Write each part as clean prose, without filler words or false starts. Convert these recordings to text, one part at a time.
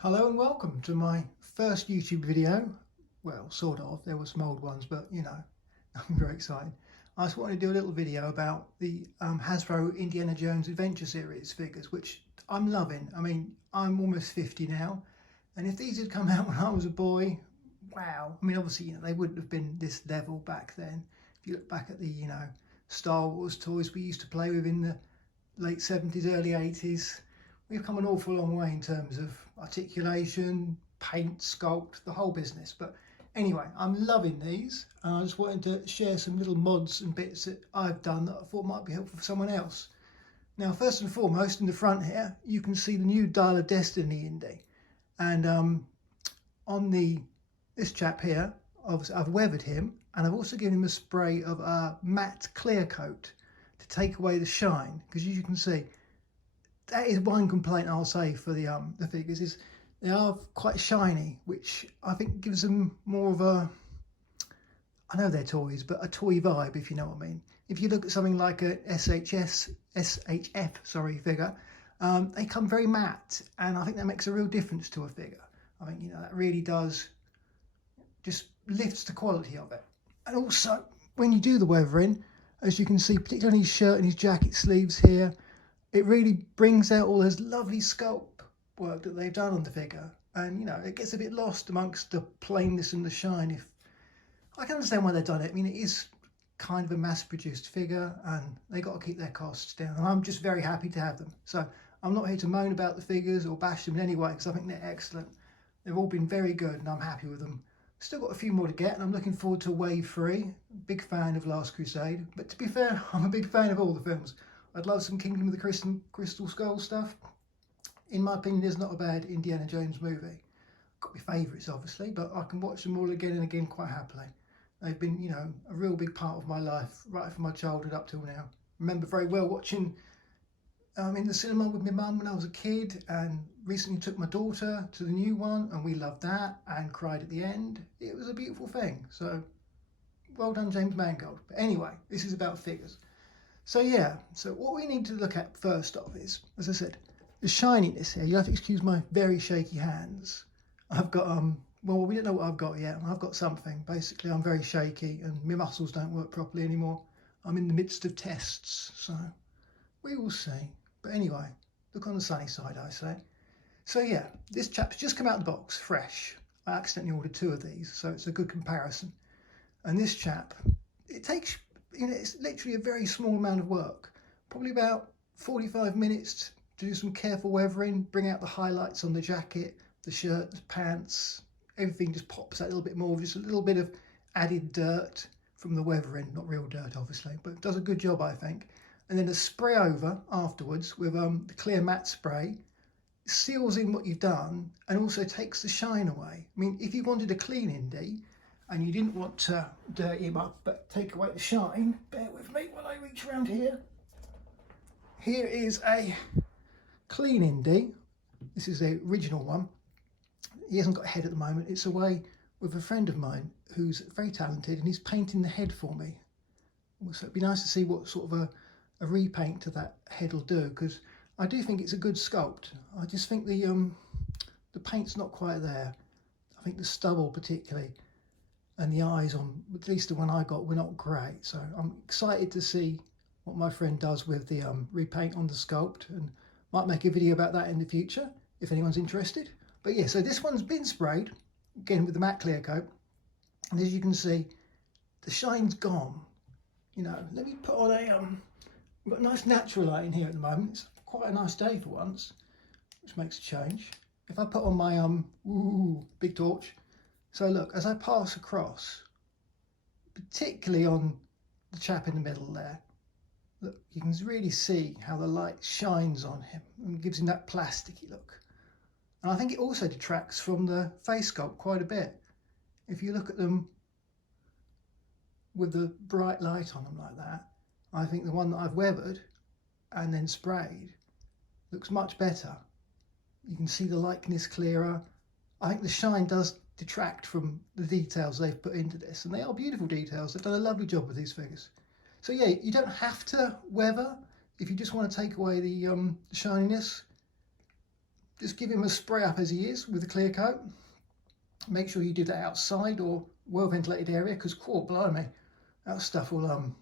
Hello and welcome to my first YouTube video. Well, sort of. There were some old ones, but I'm very excited. I just wanted to do a little video about the Hasbro Indiana Jones Adventure Series figures, which I'm loving. I mean, I'm almost 50 now, and if these had come out when I was a boy, wow. I mean, obviously, they wouldn't have been this level back then. If you look back at the, Star Wars toys we used to play with in the late 70s, early 80s, we've come an awful long way in terms of articulation, paint, sculpt, the whole business. But anyway, I'm loving these, and I just wanted to share some little mods and bits that I've done that I thought might be helpful for someone else. Now, first and foremost, in the front here, you can see the new Dial of Destiny Indy. And on this chap here, obviously I've weathered him, and I've also given him a spray of a matte clear coat to take away the shine, because as you can see, that is one complaint I'll say for the figures, is they are quite shiny, which I think gives them more of a, I know they're toys, but a toy vibe, if you know what I mean. If you look at something like a SHF figure, they come very matte, and I think that makes a real difference to a figure. I think, that really does, just lifts the quality of it. And also, when you do the weathering, as you can see, particularly on his shirt and his jacket sleeves here, it really brings out all this lovely sculpt work that they've done on the figure. And, it gets a bit lost amongst the plainness and the shine. If I can understand why they've done it. I mean, it is kind of a mass-produced figure, and they got to keep their costs down. And I'm just very happy to have them. So I'm not here to moan about the figures or bash them in any way, because I think they're excellent. They've all been very good, and I'm happy with them. Still got a few more to get, and I'm looking forward to Wave 3. Big fan of Last Crusade. But to be fair, I'm a big fan of all the films. I'd love some Kingdom of the Crystal Skull stuff. In my opinion, there's not a bad Indiana Jones movie. Got my favourites, obviously, but I can watch them all again and again quite happily. They've been, a real big part of my life, right from my childhood up till now. Remember very well watching in the cinema with my mum when I was a kid, and recently took my daughter to the new one, and we loved that and cried at the end. It was a beautiful thing. So, well done, James Mangold. But anyway, this is about figures. So so what we need to look at first off is, as I said, the shininess here. You have to excuse my very shaky hands. I've got, well, we don't know what I've got yet. I've got something. Basically, I'm very shaky and my muscles don't work properly anymore. I'm in the midst of tests, so we will see. But anyway, look on the sunny side, I say. So this chap's just come out of the box, fresh. I accidentally ordered 2 of these, so it's a good comparison. And this chap, it takes, it's literally a very small amount of work, probably about 45 minutes to do some careful weathering, bring out the highlights on the jacket, the shirt, the pants, everything just pops out a little bit more, just a little bit of added dirt from the weathering, not real dirt obviously, but it does a good job, I think. And then a spray over afterwards with the clear matte spray, seals in what you've done and also takes the shine away. I mean, if you wanted a clean Indy, and you didn't want to dirty him up but take away the shine, bear with me while I reach around here. Here is a clean Indy. This is the original one. He hasn't got a head at the moment. It's away with a friend of mine who's very talented, and he's painting the head for me. So it'd be nice to see what sort of a repaint to that head will do, because I do think it's a good sculpt. I just think the paint's not quite there. I think the stubble particularly, and the eyes on, at least the one I got, were not great. So I'm excited to see what my friend does with the repaint on the sculpt, and might make a video about that in the future if anyone's interested. But so this one's been sprayed, again with the matte clear coat, and as you can see, the shine's gone. Let me put on we've got a nice natural light in here at the moment. It's quite a nice day for once, which makes a change. If I put on my big torch, so look, as I pass across, particularly on the chap in the middle there, look, you can really see how the light shines on him and gives him that plasticky look. And I think it also detracts from the face sculpt quite a bit. If you look at them with the bright light on them like that, I think the one that I've weathered and then sprayed looks much better. You can see the likeness clearer. I think the shine does detract from the details they've put into this, and they are beautiful details. They've done a lovely job with these figures. So you don't have to weather if you just want to take away the shininess. just give him a spray up as he is with a clear coat. Make sure you do that outside or well ventilated area, because blimey, that stuff will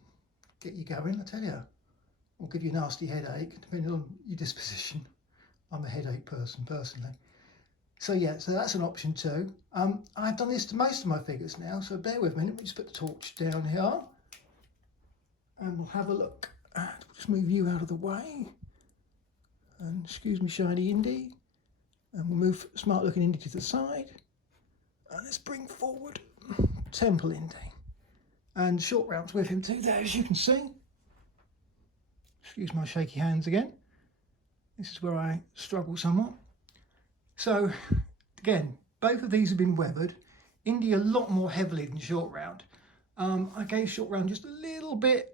get you going, I tell you, or give you a nasty headache depending on your disposition. I'm a headache person personally. So yeah, so that's an option too. I've done this to most of my figures now, so bear with me. Let me just put the torch down here and we'll have a look. Just move you out of the way. And excuse me, shiny Indy. And we'll move smart looking Indy to the side. And let's bring forward Temple Indy. And short rounds with him too there, as you can see. Excuse my shaky hands again. This is where I struggle somewhat. So again, both of these have been weathered. Indy a lot more heavily than short round. I gave short round just a little bit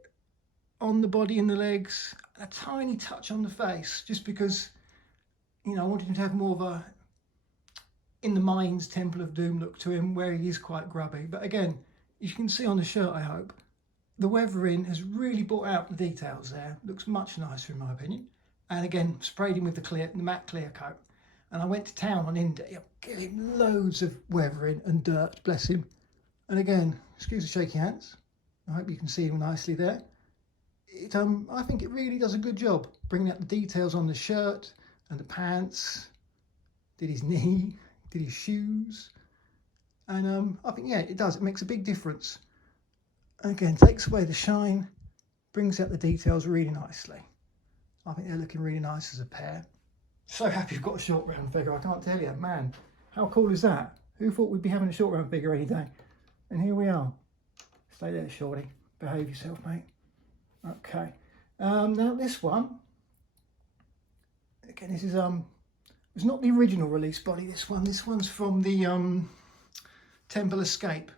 on the body and the legs, a tiny touch on the face, just because, you know, I wanted him to have more of a in the mind's Temple of Doom look to him, where he is quite grubby. But again, you can see on the shirt, I hope, the weathering has really brought out the details there. Looks much nicer in my opinion. And again, sprayed him with the matte clear coat. And I went to town on Indy. I gave him loads of weathering and dirt, bless him. And again, excuse the shaky hands. I hope you can see him nicely there. I think it really does a good job bringing out the details on the shirt and the pants. Did his knee, did his shoes. And I think, yeah, it does. It makes a big difference. And again, takes away the shine, brings out the details really nicely. I think they're looking really nice as a pair. So happy you've got a short round figure, I can't tell you, man. How cool is that? Who thought we'd be having a short round figure any day? And here we are. Stay there, shorty. Behave yourself, mate. Okay. Now this one, again, this is it's not the original release body, this one. This one's from the Temple Escape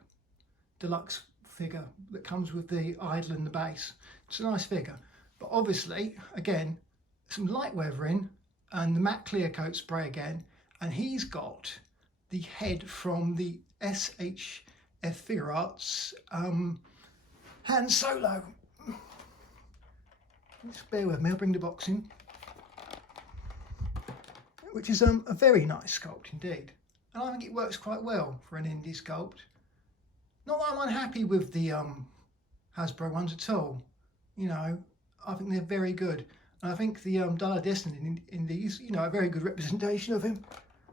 deluxe figure that comes with the idol and the base. It's a nice figure. But obviously, again, some light weathering and the matte clear coat spray again, and he's got the head from the SHF Figure Arts Han Solo. Just bear with me, I'll bring the box in. Which is a very nice sculpt indeed. And I think it works quite well for an Indy sculpt. Not that I'm unhappy with the Hasbro ones at all. You know, I think they're very good. And I think the Dull Destiny Indies, you know, a very good representation of him.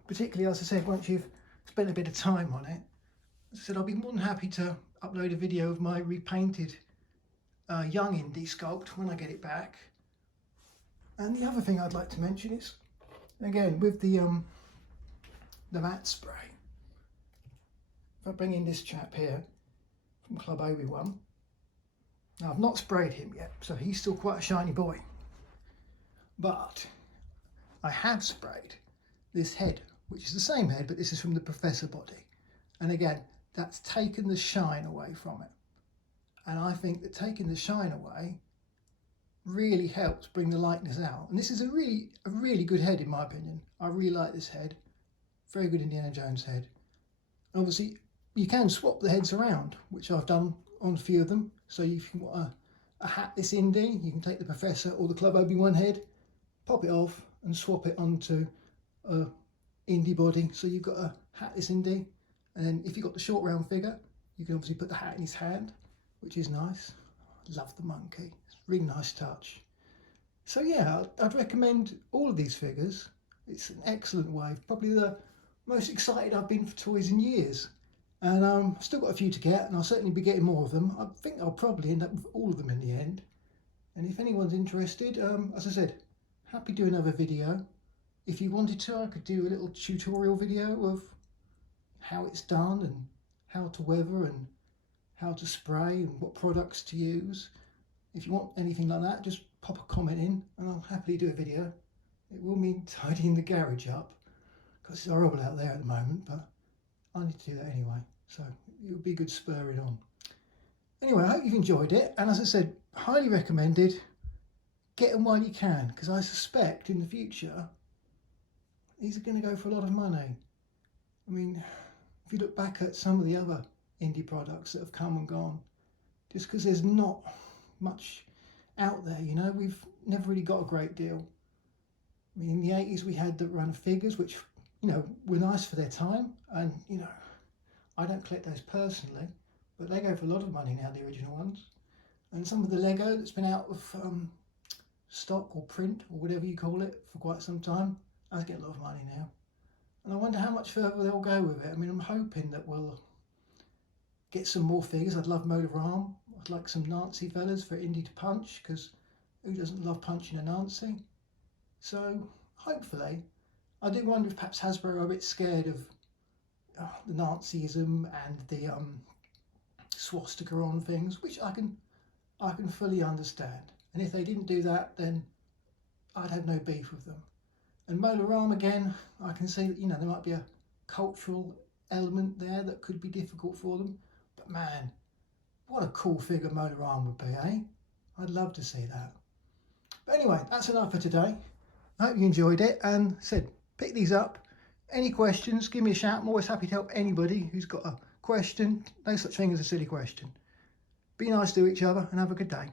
Particularly, as I said, once you've spent a bit of time on it. As I said, I'll be more than happy to upload a video of my repainted young Indy sculpt when I get it back. And the other thing I'd like to mention is, again, with the matte spray. If I bring in this chap here from Club Obi-Wan. Now, I've not sprayed him yet, so he's still quite a shiny boy. But I have sprayed this head, which is the same head, but this is from the Professor body. And again, that's taken the shine away from it. And I think that taking the shine away really helps bring the likeness out. And this is a really good head in my opinion. I really like this head. Very good Indiana Jones head. Obviously, you can swap the heads around, which I've done on a few of them. So if you want a hat this Indy, you can take the Professor or the Club Obi-Wan head, pop it off and swap it onto a Indy body. So you've got a hat this Indy, and then if you've got the short round figure, you can obviously put the hat in his hand, which is nice. I love the monkey. It's a really nice touch. So yeah, I'd recommend all of these figures. It's an excellent wave. Probably the most excited I've been for toys in years. And I've still got a few to get, and I'll certainly be getting more of them. I think I'll probably end up with all of them in the end. And if anyone's interested, as I said, happy to do another video. If you wanted to, I could do a little tutorial video of how it's done and how to weather and how to spray and what products to use. If you want anything like that, just pop a comment in and I'll happily do a video. It will mean tidying the garage up because it's horrible out there at the moment, but I need to do that anyway, so it would be good spurring on. Anyway, I hope you've enjoyed it, and as I said, highly recommended. Get them while you can, because I suspect in the future these are going to go for a lot of money. I mean, if you look back at some of the other Indy products that have come and gone, just because there's not much out there, you know, we've never really got a great deal. I mean, in the 80s we had the run of figures, which, you know, were nice for their time. And, you know, I don't collect those personally, but they go for a lot of money now, the original ones. And some of the Lego that's been out of stock or print or whatever you call it for quite some time, that's getting a lot of money now. And I wonder how much further they'll go with it. I mean, I'm hoping that we'll get some more figures. I'd love Motor Arm. I'd like some Nancy fellas for Indy to punch, because who doesn't love punching a Nancy? So hopefully, I do wonder if perhaps Hasbro are a bit scared of the Nazism and the swastika on things, which I can fully understand. And if they didn't do that, then I'd have no beef with them. And Motor Arm, again, I can see that, you know, there might be a cultural element there that could be difficult for them. But man, what a cool figure Motor Arm would be, eh? I'd love to see that. But anyway, that's enough for today. I hope you enjoyed it, and said, pick these up. Any questions, give me a shout. I'm always happy to help anybody who's got a question. No such thing as a silly question. Be nice to each other and have a good day.